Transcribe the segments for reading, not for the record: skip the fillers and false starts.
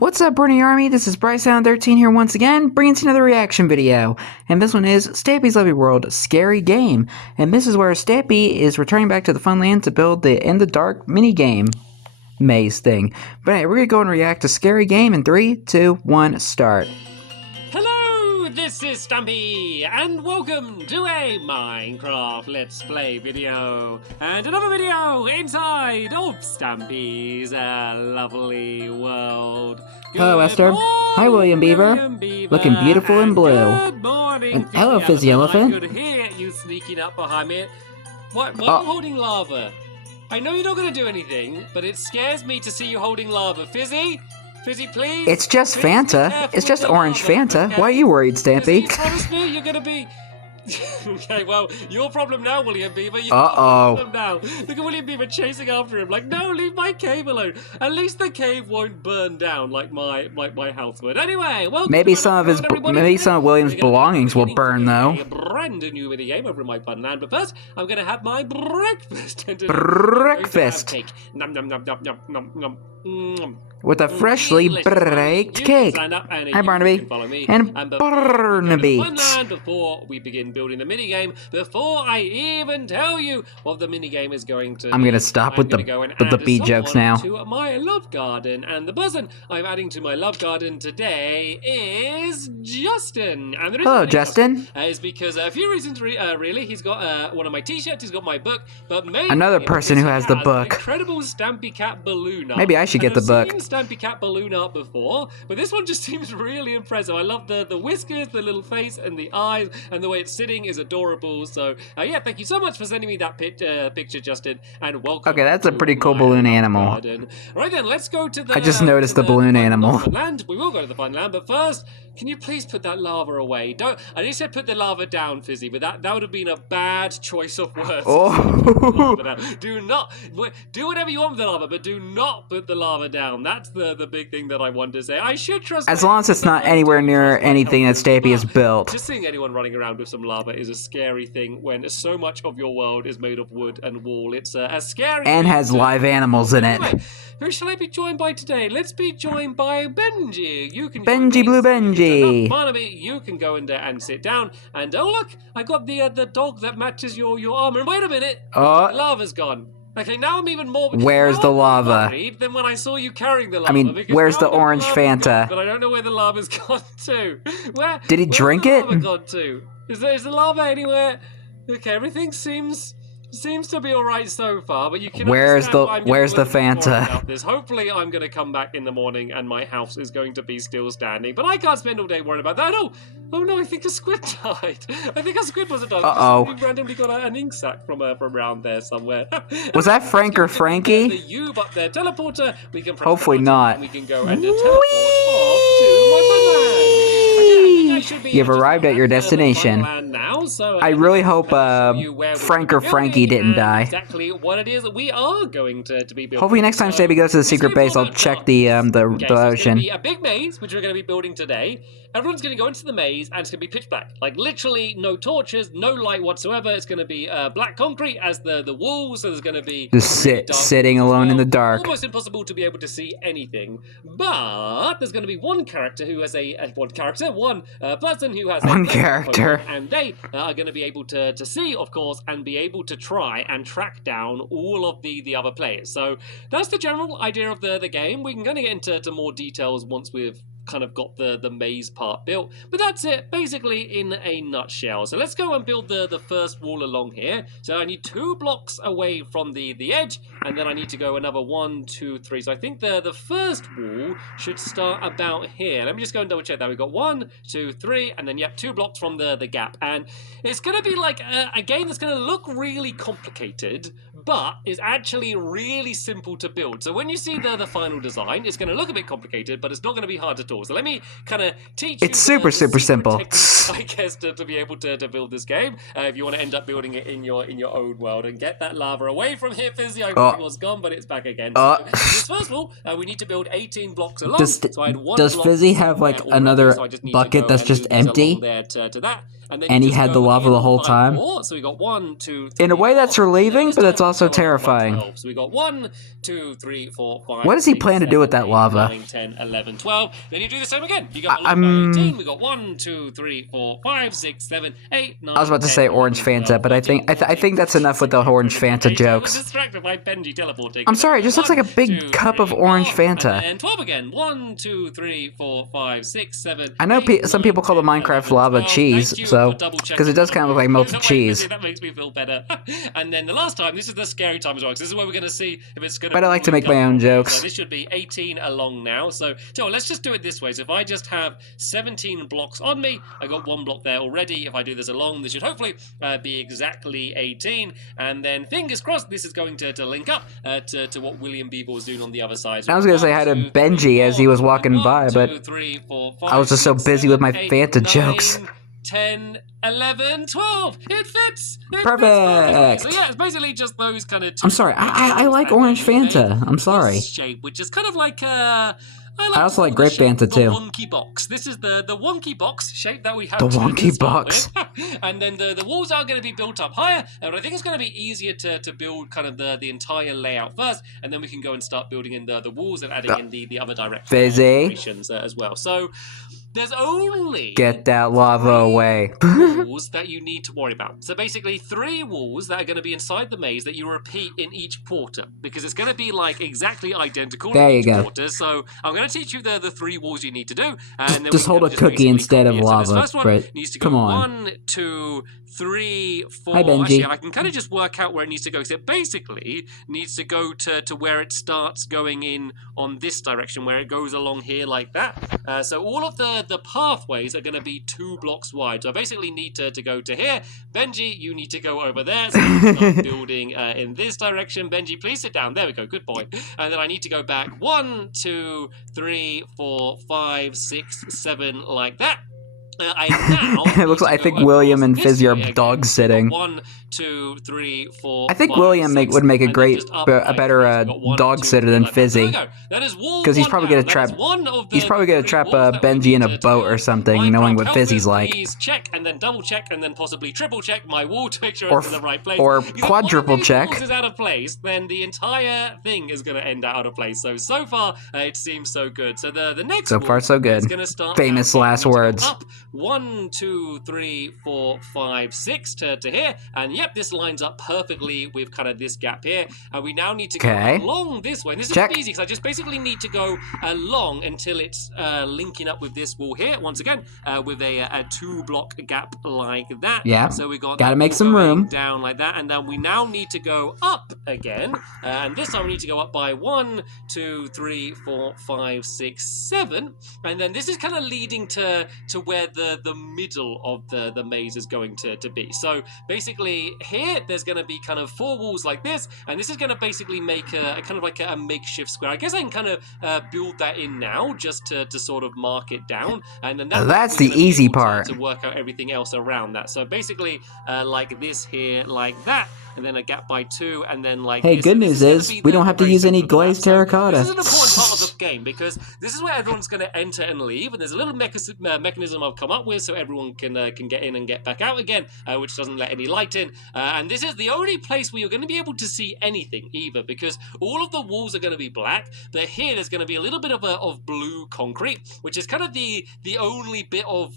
What's up, Brony Army? This is BryceAllen13 here once again, bringing you another reaction video. And this one is Stampy's Lovely World Scary Game. And this is where Stampy is returning back to the Funland to build the In the Dark minigame maze thing. But anyway, we're going to go and react to Scary Game in 3, 2, 1, start. Hello, this is Stampy, and welcome to a Minecraft Let's Play video, and another video inside of Stampy's lovely world. Hello, Esther. Hi, William Beaver. Looking beautiful in blue. Good morning, And hello, Fizzy Elephant. I could hear you sneaking up behind me. Why are you holding lava? I know you're not going to do anything, but it scares me to see you holding lava. Fizzy? Fizzy, please? It's just Fanta. It's just orange Fanta. Okay. Why are you worried, Stampy? Fizzy, promise me you're going to be... Okay, well, your problem now, William Beaver. Uh-oh. Problem now. Look at William Beaver chasing after him. Like, no, leave my cave alone. At least the cave won't burn down like my house would. Anyway, well, Maybe some of William's belongings will burn, though. A brand new mini game over in my fun land. But first, I'm going to have my breakfast. Breakfast. Cake. Nom nom nom nom nom nom nom. With a freshly baked cake. Hi, Barnaby. And Barnaby. Before we begin building the minigame, before I even tell you what the minigame is going to I'm going to stop with the bee jokes now. To my love garden, and the person I'm adding to my love garden today is Justin. And the reason Hello, Justin. Is because a few reasons, really. He's got one of my t-shirts, he's got my book, but mainly Another person who has the book. An incredible Stampy Cat balloon art. Maybe I should get the book. I've seen Stampy Cat balloon art before, but this one just seems really impressive. I love the whiskers, the little face, and the eyes, and the way it's sitting is adorable. So, yeah, thank you so much for sending me that picture, Justin, and welcome. Okay, that's a pretty cool balloon animal. Garden. Right then, let's go to the... I just noticed the balloon animal. Land. We will go to the fun land, but first, can you please put that lava away? I didn't say put the lava down, Fizzy, but that would have been a bad choice of words. Oh. Do not... Do whatever you want with the lava, but do not put the lava down. That's the big thing that I want to say. I should trust... As long as it's not anywhere near anything that Stampy has built. Just seeing anyone running around with some lava is a scary thing when so much of your world is made of wood and wall. It's a scary... And has live animals in it. Anyway, who shall I be joined by today? Let's be joined by Benji. You can... Benji Blue Benji. Barnaby, you can go in there and sit down. And oh look, I got the dog that matches your armor. And wait a minute, the lava's gone. Okay, now I'm even more... Where's the lava? Than when I saw you carrying the lava. I mean, where's the orange Fanta? But I don't know where the lava's gone to. Where did he drink it? Lava gone to? Is the lava anywhere? Okay, everything seems to be all right so far, but you can. Where's the Fanta? Hopefully, I'm going to come back in the morning and my house is going to be still standing. But I can't spend all day worrying about that. Oh no! I think a squid died. I think a squid wasn't died. We randomly got an ink sac from around there somewhere. Was that Frank or Frankie? The Ube up there, teleporter. We can press hopefully not. We can go and teleport off to my funland. You've arrived at your destination. Now, so I really hope Frank or Frankie didn't die. Exactly what it is that we are going to be building. Hopefully next time Stampy goes to the secret base, I'll check the ocean. It's going to be a big maze, which we're going to be building today. Everyone's going to go into the maze, and it's going to be pitch black. Like, literally no torches, no light whatsoever. It's going to be black concrete as the walls, so there's going to be... Just sitting alone in the dark. Almost impossible to be able to see anything. But there's going to be one character who has one person who has one character. And they are going to be able to see, of course, and be able to try and track down all of the other players. So that's the general idea of the game. We can kind of get into more details once we've kind of got the maze part built, but that's it basically in a nutshell. So let's go and build the first wall along here. So I need 2 blocks away from the edge, and then I need to go another 1, 2, 3. So I think the first wall should start about here. Let me just go and double check that. We've got 1, 2, 3, and then 2 blocks from the gap. And it's gonna be like a game that's gonna look really complicated, but is actually really simple to build. So when you see the final design, it's going to look a bit complicated, but it's not going to be hard at all. So let me kind of teach you. It's super simple. Techniques, I guess, to be able to build this game. If you want to end up building it in your own world and get that lava away from here, Fizzy. I think it was gone, but it's back again. So first of all, we need to build 18 blocks along. Does Fizzy have like another bucket that's just empty? And he had the lava the whole time? So we got 1, 2, 3. In a way, that's relieving, but that's also also 9, terrifying. 12. So we got 1, 2, 3, 4, 5. What does he 6, plan to do with 7, that 8, lava? 9, 10, 11, 12. Then you do the same again. You go along by 18. We got 1, 2, 3, 4, 5, 6, 7, 8, 9. I was about to 10, say Orange 11, Fanta, 12, but I 13, think that's enough with the Orange Fanta I jokes. was distracted by Benji teleporting. I'm sorry, it just looks like a big cup of orange Fanta. And 12 again. 1, 2, 3, 4, 5, 6, 7. I know 8, some 9, people call the 10, Minecraft 11, lava 12. cheese, Thank you so for double checking because it does kind of look like melted cheese. That makes me feel better. And then the last time, this is the scary time as well, because this is where we're going to see if it's going to. But I like to make my own jokes. So this should be 18 along now. So let's just do it this way. So if I just have 17 blocks on me, I got 1 block there already. If I do this along, this should hopefully be exactly 18. And then fingers crossed, this is going to link up to what William Beaver was doing on the other side. So I was going to say hi to Benji as he was walking by, but I was just so busy with my Fanta jokes. 10, 11, 12. It fits. Perfect. So yeah, it's basically just those kind of. I'm sorry. I like Orange Fanta. I'm sorry. Shape, which is kind of like I also like grape Fanta too. The wonky box. This is the wonky box shape that we have. The wonky box. And then the walls are going to be built up higher, but I think it's going to be easier to build kind of the entire layout first, and then we can go and start building in the walls and adding in the other directions as well. So. There's only get that lava away. walls that you need to worry about. So basically 3 walls that are going to be inside the maze that you repeat in each quarter, because it's going to be like exactly identical there in you each go. quarter. So I'm going to teach you the 3 walls you need to do. And then just hold a cookie instead of lava. So this first one Right. needs to go Come on. 1, 2, 3, 4. Hi, Benji. Actually, I can kind of just work out where it needs to go. So it basically needs to go to where it starts going in on this direction, where it goes along here like that. So all of the pathways are going to be 2 blocks wide. So I basically need to go to here. Benji, you need to go over there. So you can start building in this direction. Benji, please sit down. There we go. Good boy. And then I need to go back 1, 2, 3, 4, 5, 6, 7, like that. It looks like I think William and Fizzy are dog sitting. 1, 2, 3, 4. I think 5, William 6, would make a a better dog sitter than Fizzy. Because he's probably gonna trap. He's probably gonna trap Benji in a boat or something, knowing what Fizzy's like. Please check and then double check and then possibly triple check my wall to make sure it's in the right place. Or quadruple check. If one of these walls is out of place, then the entire thing is gonna end out of place. So far it seems so good. So the next. So far so good. Famous last words. Up 1, 2, 3, 4, 5, 6 to here, and yep, this lines up perfectly with kind of this gap here. And we now need to go along this way. And this is easy because I just basically need to go along until it's linking up with this wall here. Once again, with a 2-block gap like that. Yeah. So we gotta make some room down like that, and then we now need to go up again. And this time we need to go up by 1, 2, 3, 4, 5, 6, 7, and then this is kind of leading to where the middle of the maze is going to be. So basically here there's going to be kind of 4 walls like this, and this is going to basically make a kind of like a makeshift square. I guess I can kind of build that in now just to sort of mark it down, and then that's the easy part to work out everything else around that. So basically like this here, like that, and then a gap by 2, and then like hey, good news is we don't have to use any glazed terracotta. This is an important part of the game because this is where everyone's going to enter and leave, and there's a little mechanism I've come up with so everyone can get in and get back out again, which doesn't let any light in. And this is the only place where you're going to be able to see anything either, because all of the walls are going to be black, but here there's going to be a little bit of blue concrete, which is kind of the only bit of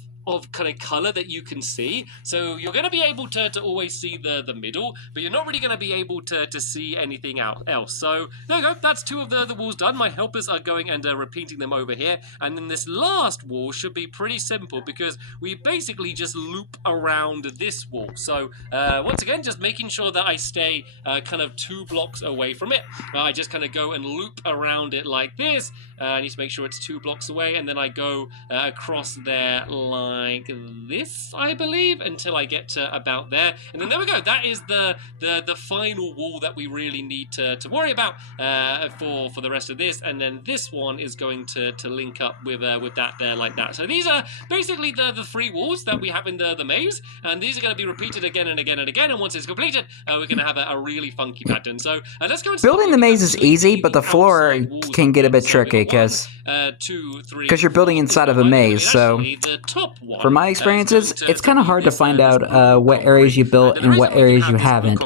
kind of color that you can see. So you're going to be able to always see the middle, but you're not really going to be able to see anything else. So there you go. That's 2 of the walls done. My helpers are going and repeating them over here. And then this last wall should be pretty simple because we basically just loop around this wall. So once again, just making sure that I stay kind of 2 blocks away from it. I just kind of go and loop around it like this. I need to make sure it's 2 blocks away, and then I go across there like this, I believe, until I get to about there. And then there we go. That is the final wall that we really need to worry about for the rest of this. And then this one is going to link up with that there like that. So these are basically the 3 walls that we have in the maze, and these are going to be repeated again and again and again. And once it's completed, we're going to have a really funky pattern. So let's go and building the maze is easy, but the floor can get a bit tricky because you're building inside of a maze. So the top one. From my experiences, it's kind of hard to find out what areas you built and what areas you haven't.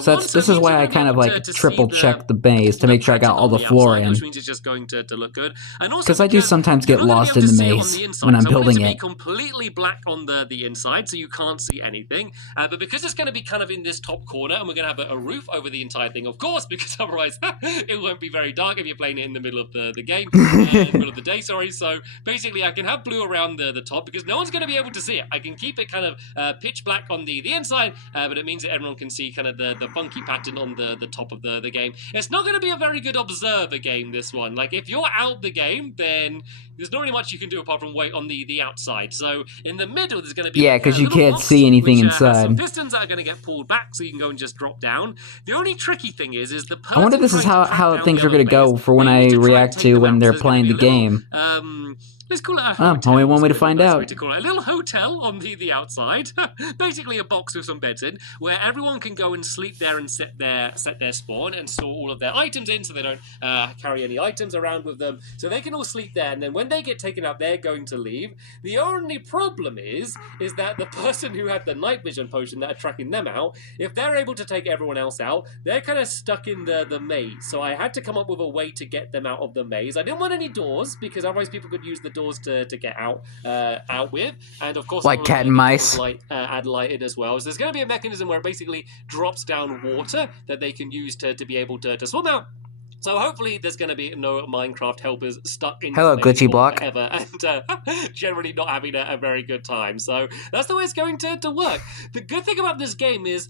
So this is why I kind of like triple check the maze to make sure I got all the floor in. Which means it's just going to look good. And also because I do sometimes get lost in the maze when I'm building it. It's completely black on the inside, so you can't see anything. But because it's going to be kind of in this top corner, and we're going to have a roof over the entire thing, of course, because otherwise it won't be very dark if you're playing it in the middle of the game, in the middle of the day, sorry. So basically, I can have blue around the top because no one's going to be able to see it. I can keep it kind of pitch black on the inside, but it means that everyone can see kind of the funky pattern on the top of the game. It's not going to be a very good observer game, this one. Like, if you're out the game, then there's not really much you can do apart from wait on the outside. So in the middle, there's going to be because you can't see anything inside. Some pistons that are going to get pulled back, so you can go and just drop down. The only tricky thing is the person. I wonder if this is how things are going to go for when I react to when they're playing the game. Let's call it a hotel. Only one way to find out. To call it. A little hotel on the outside. Basically a box with some beds in, where everyone can go and sleep there and set their spawn and store all of their items in, so they don't carry any items around with them. So they can all sleep there, and then when they get taken out, they're going to leave. The only problem is that the person who had the night vision potion that are tracking them out, if they're able to take everyone else out, they're kind of stuck in the maze. So I had to come up with a way to get them out of the maze. I didn't want any doors, because otherwise people could use the doors to get out with, and of course like cat and mice add light in as well. So there's going to be a mechanism where it basically drops down water that they can use to be able to swim out. So hopefully there's going to be no Minecraft helpers stuck in Hello, glitchy block. forever and generally not having a very good time. So that's the way it's going to work. The good thing about this game is,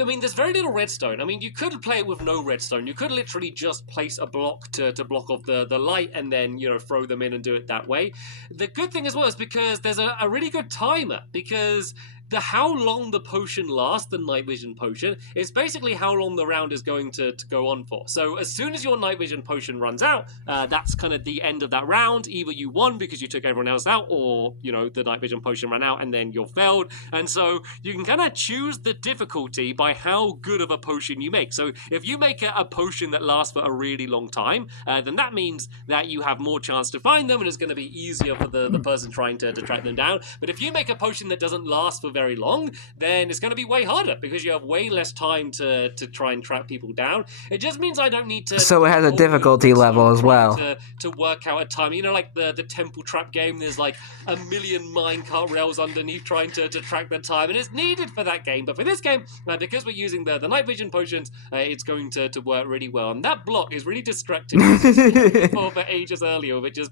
I mean, there's very little redstone. I mean, you could play it with no redstone. You could literally just place a block to block off the light and then, you know, throw them in and do it that way. The good thing as well is because there's a really good timer, because how long the potion lasts, the night vision potion, is basically how long the round is going to go on for. So as soon as your night vision potion runs out, that's kind of the end of that round. Either you won because you took everyone else out, or, you know, the night vision potion ran out and then you're failed. And so you can kind of choose the difficulty by how good of a potion you make. So if you make a potion that lasts for a really long time, then that means that you have more chance to find them, and it's going to be easier for the person trying to track them down. But if you make a potion that doesn't last for very long, then it's going to be way harder, because you have way less time to try and track people down. It just means I don't need to... So it has a difficulty level as well. To work out a time. You know, like the temple trap game, there's like a million minecart rails underneath trying to track the time, and it's needed for that game. But for this game, because we're using the night vision potions, it's going to work really well. And that block is really distracting for ages earlier, with it just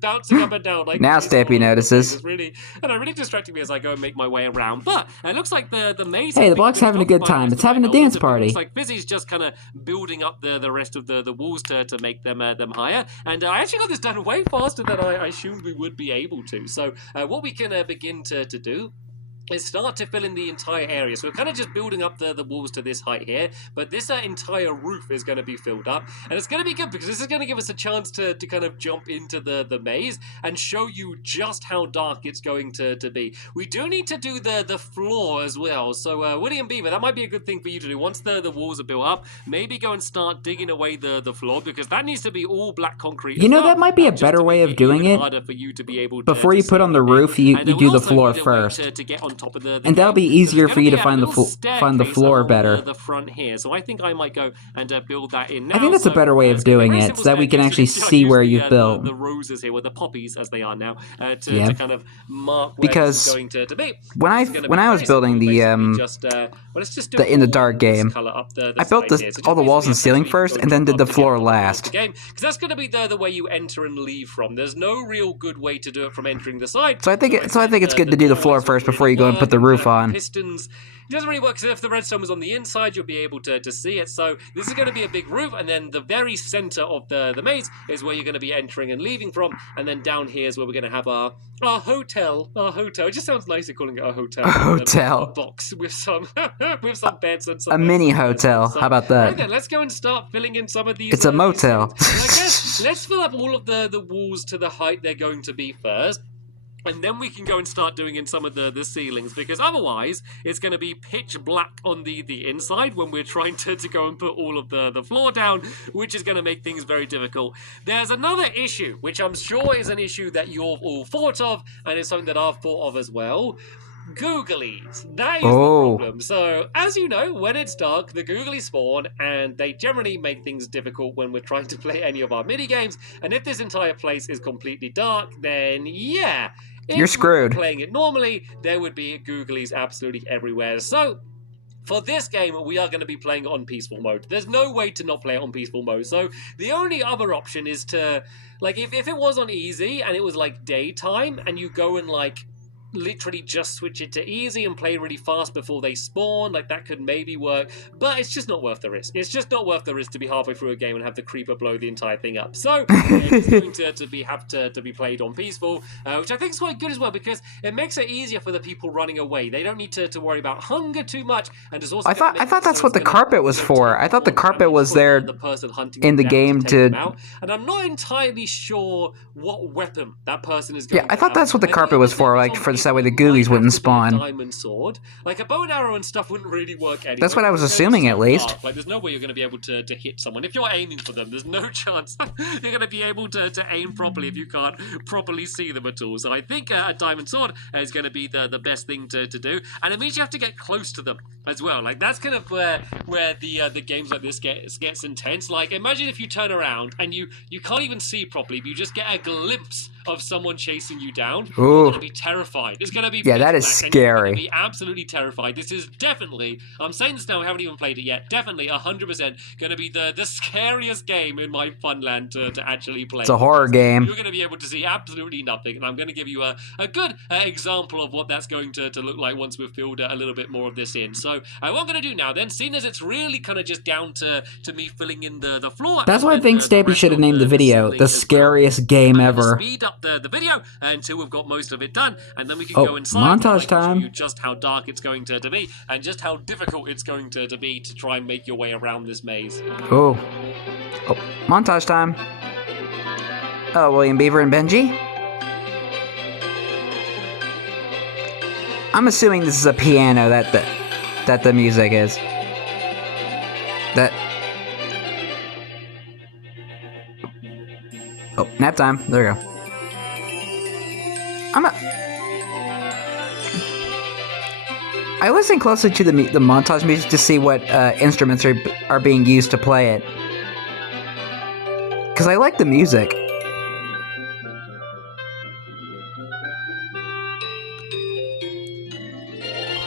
bouncing up and down. Like, now Stampy notices. It's really distracting me as I go and make my way around. But it looks like the maze... Hey, the block's having a good time. It's having a dance party. It's like Fizzy's just kind of building up the rest of the walls to make them higher. And I actually got this done way faster than I assumed we would be able to. So what we can begin to do is start to fill in the entire area. So we're kind of just building up the walls to this height here, but this entire roof is going to be filled up, and it's going to be good because this is going to give us a chance to kind of jump into the maze and show you just how dark it's going to be. We do need to do the floor as well, so William Beaver, that might be a good thing for you to do. Once the walls are built up, maybe go and start digging away the floor, because that needs to be all black concrete. You know, that might be a better way of doing it. For you to be able before you put on the roof, you do the floor first. To get on top of the and that'll be easier for you to find the floor better. The front here, so I think I might go and build that in now. I think that's a better way of doing it, so that we can actually see where you've built. The roses here, or the poppies as they are now, to kind of mark where because it's going to be. When I was building the in the dark game, I built all the walls and ceiling first, and then did the floor last. Because that's going to be the way you enter and leave from. There's no real good way to do it from entering the side. So I think it's good to do the floor first before you go and put the roof on. Pistons. It doesn't really work, because if the redstone was on the inside, you'll be able to see it. So this is going to be a big roof, and then the very center of the maze is where you're going to be entering and leaving from, and then down here is where we're going to have our hotel. Our hotel. It just sounds nicer calling it a hotel. A hotel. A box with some beds and some... A mini hotel. How about that? Right then, let's go and start filling in some of these... It's a motel. I guess let's fill up all of the walls to the height they're going to be first. And then we can go and start doing in some of the ceilings, because otherwise it's going to be pitch black on the inside when we're trying to go and put all of the floor down, which is going to make things very difficult. There's another issue, which I'm sure is an issue that you've all thought of, and it's something that I've thought of as well. Googlies. That is the problem. So, as you know, when it's dark, the googlies spawn, and they generally make things difficult when we're trying to play any of our mini games. And if this entire place is completely dark, then yeah, you're screwed. If we were playing it normally, there would be googlies absolutely everywhere. So, for this game, we are going to be playing it on peaceful mode. There's no way to not play it on peaceful mode. So the only other option is to, like, if it was on easy and it was like daytime and you go and like literally just switch it to easy and play really fast before they spawn, like that could maybe work, but it's just not worth the risk. It's just not worth the risk to be halfway through a game and have the creeper blow the entire thing up. So it's going to have to be played on peaceful, which I think is quite good as well, because it makes it easier for the people running away. They don't need to worry about hunger too much, and there's also I thought that's what the carpet was for. I thought the carpet was there in the game to and I'm not entirely sure what weapon that person is going to I thought that's what the carpet was for, like for that way the googlies wouldn't spawn. Diamond sword, like a bow and arrow and stuff, wouldn't really work anyway. That's what I was assuming, at least. Like, there's no way you're going to be able to hit someone if you're aiming for them. There's no chance you're going to be able to aim properly if you can't properly see them at all. So I think a diamond sword is going to be the best thing to do, and it means you have to get close to them as well. Like that's kind of where the games like this gets intense. Like imagine if you turn around and you can't even see properly, but you just get a glimpse of someone chasing you down. Ooh. You're going to be terrified. It's going to be that is scary. You're going to be absolutely terrified. This is definitely, I'm saying this now, I haven't even played it yet, definitely 100% going to be the scariest game in my Funland to actually play. It's a horror game. You're going to be able to see absolutely nothing, and I'm going to give you a good example of what that's going to look like once we've filled a little bit more of this in. So what I'm going to do now then, seeing as it's really kind of just down to me filling in the floor. That's why I think Stampy should have named the video the scariest game ever. Speed up the video until we've got most of it done, and then we can go inside. Montage time. Show you just how dark it's going to be, and just how difficult it's going to be to try and make your way around this maze. Oh, montage time. Oh, William Beaver and Benji. I'm assuming this is a piano that the music is. Oh, nap time. There you go. I listen closely to the montage music to see what instruments are being used to play it, because I like the music.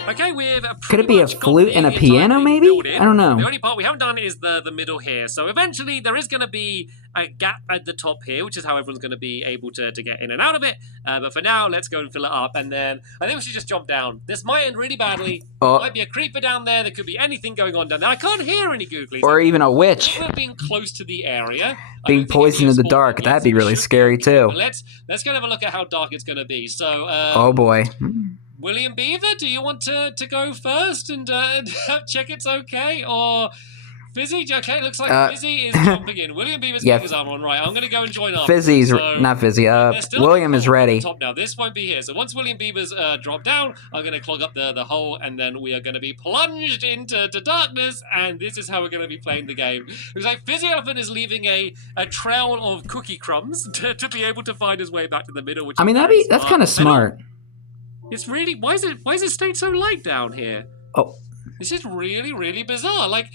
Okay, we've could it be a flute and a piano, maybe? I don't know. The only part we haven't done is the middle here. So eventually there is going to be a gap at the top here, which is how everyone's going to be able to get in and out of it. But for now, let's go and fill it up. And then I think we should just jump down. This might end really badly. There might be a creeper down there. There could be anything going on down there. I can't hear any googlies. Or even a witch. We're being close to the area. Being poisoned in the dark. That'd be really scary, too. Let's go and have a look at how dark it's going to be. So, oh, boy. William Beaver, do you want to go first and check it's okay? Or Fizzy? Okay, looks like Fizzy is jumping in. William Beaver's getting his armor on. Right, I'm going to go and join up. Fizzy's, not Fizzy, William is ready. Top now. This won't be here. So once William Beaver's dropped down, I'm going to clog up the hole, and then we are going to be plunged into darkness, and this is how we're going to be playing the game. Looks like Fizzy Elephant is leaving a trail of cookie crumbs to be able to find his way back to the middle. Which that's kind of smart. It's really, why is it staying so light down here? Oh, this is really, really bizarre. Like,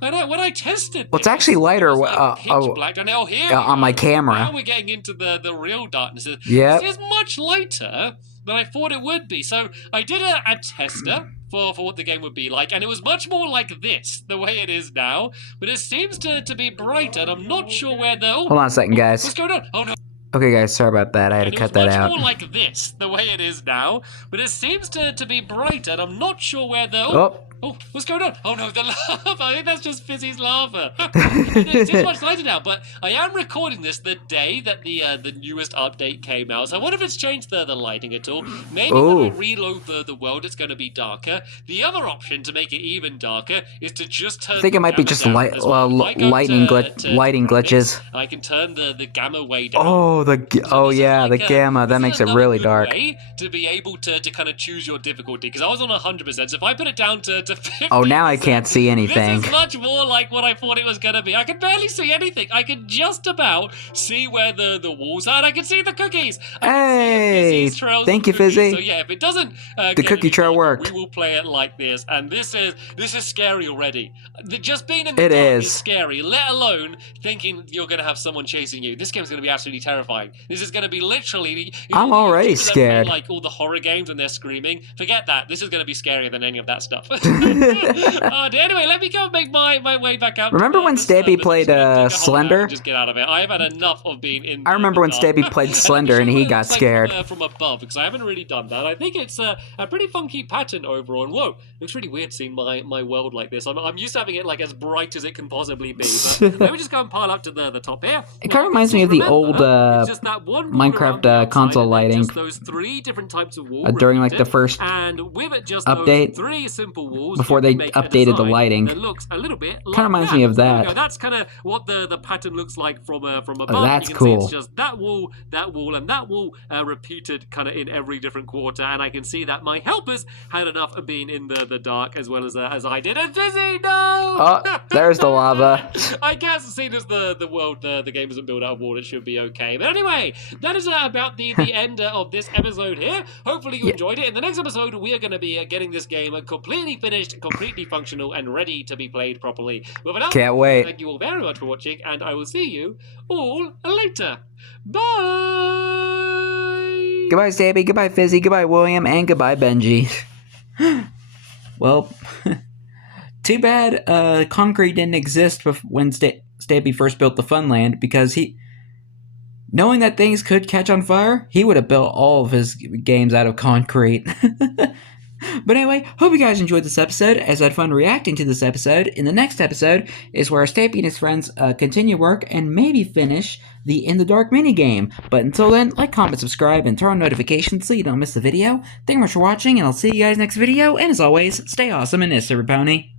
when I tested, it's actually lighter. Pitch black down here. Oh, here on my camera. Now we're getting into the real darkness. Yeah, it's much lighter than I thought it would be. So I did a tester for what the game would be like, and it was much more like this, the way it is now. But it seems to be brighter, and I'm not sure where the. Hold on a second, guys. What's going on? Oh no. Okay, guys, sorry about that. I had to cut that out. It's much more like this, the way it is now, but it seems to be brighter, and I'm not sure where the... Oh, Oh, what's going on? Oh no, the lava! I think that's just Fizzy's lava. It's too much lighter now, but I am recording this the day that the newest update came out. So I wonder if it's changed the lighting at all. Maybe when I reload the world, it's going to be darker. The other option to make it even darker is to just turn. I think it might be just lighting glitches. I can turn the gamma way down. Oh, the gamma. That makes it really dark. Way to be able to kind of choose your difficulty, because I was on 100%. So if I put it down to 50%, oh, now I can't see anything. This is much more like what I thought it was going to be. I can barely see anything. I can just about see where the walls are, and I can see the cookies. Hey, thank you, Fizzy. So yeah, if it doesn't, the cookie trail worked. We will play it like this, and this is scary already. Just being in the dark is scary. Let alone thinking you're going to have someone chasing you. This game's going to be absolutely terrifying. This is going to be literally. I'm already scared. Play, like all the horror games and they're screaming. Forget that. This is going to be scarier than any of that stuff. Anyway, let me go and make my way back out. Remember when Stampy played Slender? Just get out of it. I have had enough of being in. I remember when Stampy played Slender and he got scared. From above, because I haven't really done that. I think it's a pretty funky pattern overall. And whoa, looks really weird seeing my world like this. I'm used to having it like as bright as it can possibly be. But let me just go and pile up to the top here. It kind of reminds me of the old Minecraft console lighting. Those 3 different types of walls during like the first update, those 3 simple walls before they updated the lighting. That looks a little bit like kind of reminds me of that. That's kind of what the pattern looks like from above. Oh, that's you can cool. See it's just that wall, and that wall repeated kind of in every different quarter, and I can see that my helpers had enough of being in the dark as well as I did. And Fizzy, no! Oh, there's the lava. I guess, seeing as the world, the game isn't built out of water, it should be okay. But anyway, that is about the end of this episode here. Hopefully you enjoyed it. In the next episode, we are going to be getting this game completely finished, completely functional, and ready to be played properly. But for now, can't wait. Thank you all very much for watching, and I will see you all later. Bye! Goodbye, Stampy. Goodbye, Fizzy. Goodbye, William. And goodbye, Benji. Well, too bad concrete didn't exist when Stampy first built the Funland, because knowing that things could catch on fire, he would have built all of his games out of concrete. But anyway, hope you guys enjoyed this episode, as I had fun reacting to this episode. In the next episode is where Stampy and his friends continue work and maybe finish the In the Dark minigame. But until then, like, comment, subscribe, and turn on notifications so you don't miss the video. Thank you much for watching, and I'll see you guys next video. And as always, stay awesome in this, Silver Pony.